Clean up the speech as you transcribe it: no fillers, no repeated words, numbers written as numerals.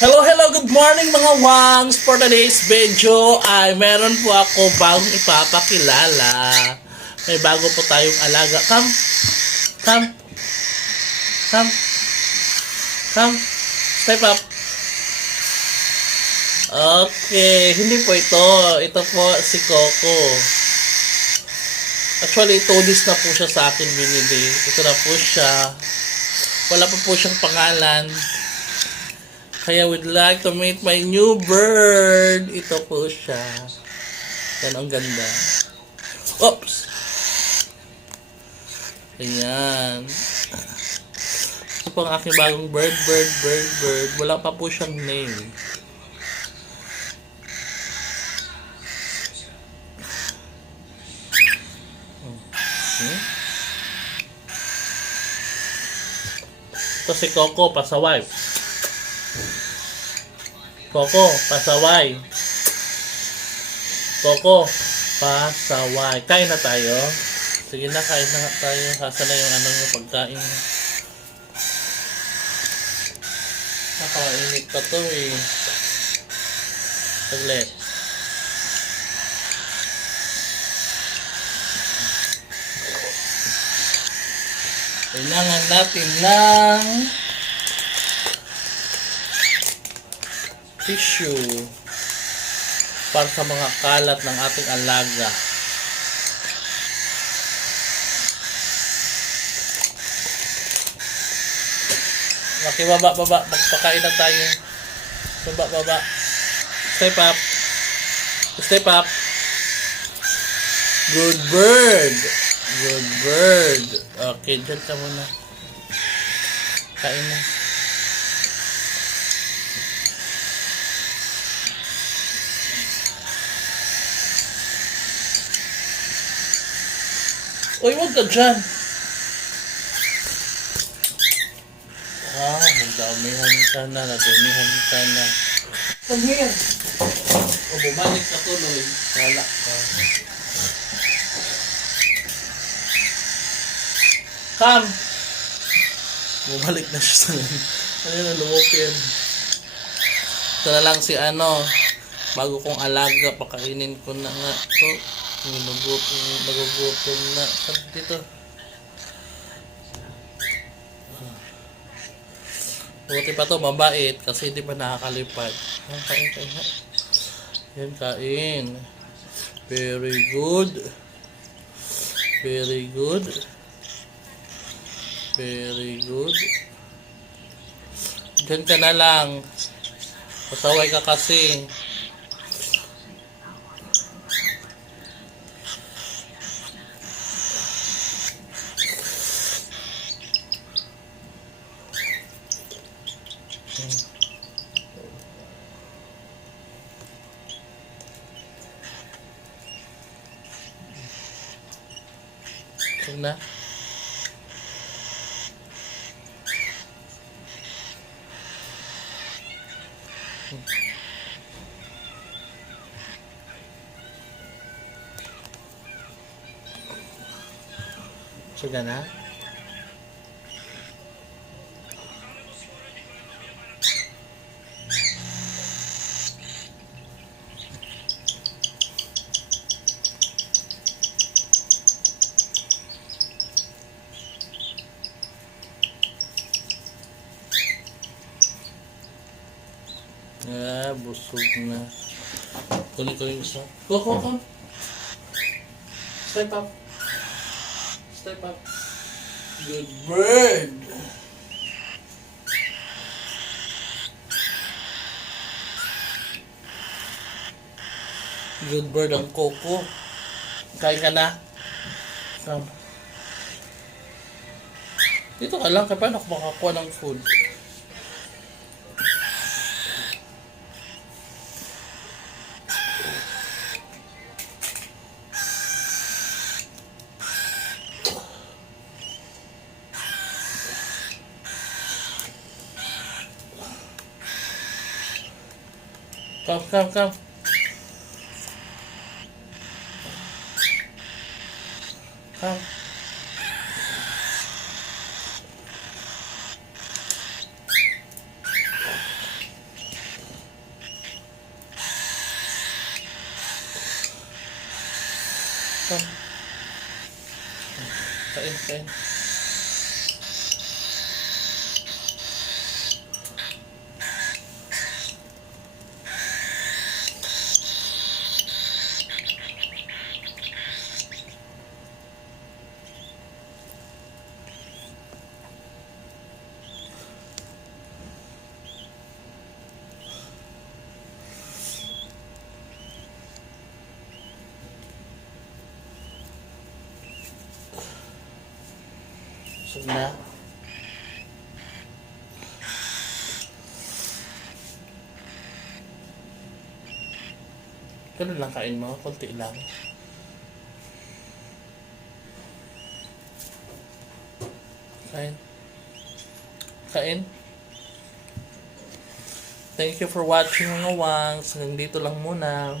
Hello, good morning mga wangs. For today's video ay meron po ako bagong ipapakilala. May bago po tayong alaga. Come. Come. Step up. Okay, hindi po ito. Ito po si Coco. Actually, 2 days na po siya sa akin binili. Ito na po siya. Wala pa po siyang pangalan. Kaya would like to meet my new bird. Ito po siya. Yan, ang ganda. Oops! Ayan. Ito po ang aking bagong bird. Wala pa po siyang name. Ito si Coco, pasaway. Coco, pasaway. Coco, pasaway. Kain na tayo. Sige na, kain na tayo. Hasa na yung yung pagkain. Nakainit pa to eh. Saglit. Kailangan natin ng tissue para sa mga kalat ng ating alaga. Baba. Magpakain na tayo. Baba. Step up. Good bird. Okay, dyan ka muna. Kain na. Uy, huwag ka dyan. Nadumihan ka na. Come here. O, bumalik ka tuloy. Wala ka. Come. Bumalik na siya sa ngayon. Ano na, lumupin. Ito na lang si bago kong alaga, pakainin ko na nga. Nagugutom na. Sabi dito. Buti pa to, mabait. Kasi hindi pa nakakalipad. Kain. Yan, kain. Very good. Diyan ka na lang. Pasaway ka kasi. Na. Sudah na. Busog na. Kunin ko yung isa. Come. Step up. Good bird. Good bird ang Coco. Kain ka na. Come. Dito ka lang. Paano ako makakuha ng food? Come. Come. Kain, kain. Busog na. Ganun lang kain mo, konti lang. Kain. Kain. Thank you for watching mga wangs. Hanggang dito lang muna.